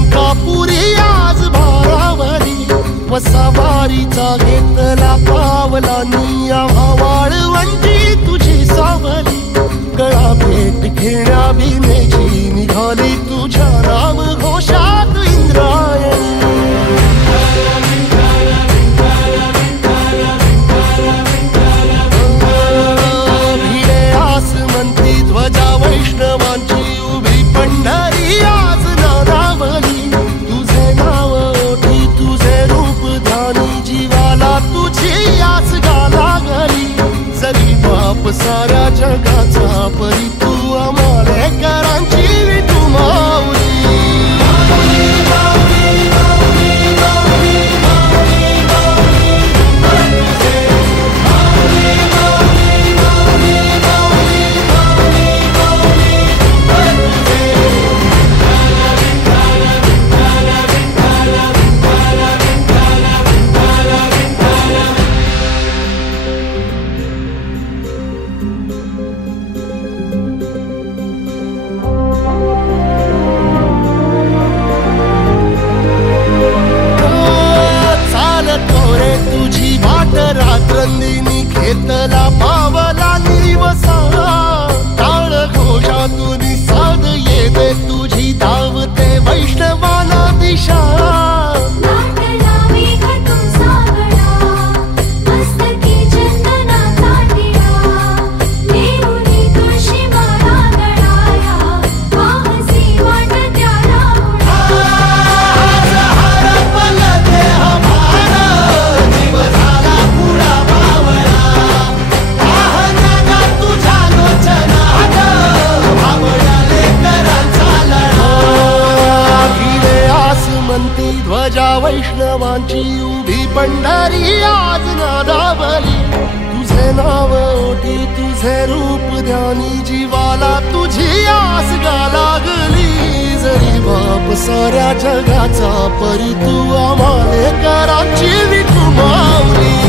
अंकापुरी आज भारावली वसावारीचा घेतला पावला निया वाळवंटी तुझी सावली गळा भेट घेण्या बिनेची निघाली तुझ्या राम घोषात इंद्रायणी भिडे आसमंती ध्वजा वैष्णवांची उभी पंढरी आज नादावली तुझे नाव ओठी तुझे रूप ध्यानी जीवाला तुझी आस गाला गली जरी बाप साऱ्या जगाचा परी तू आमालेकरांची विठू माऊली रात्रंदिनी घेतला पावला निवसा टाळ घोषातून साध येते तुझी धावते वैष्णवाला दिशा ध्वजा वैष्णवांची उभी पंढरी आज नादावली तुझे नाव ओठी तुझे रूप ध्यानी जीवाला तुझी आस गा लागली जरी बाप साऱ्या जगाचा परी तू आमालेकरांची विठू माऊली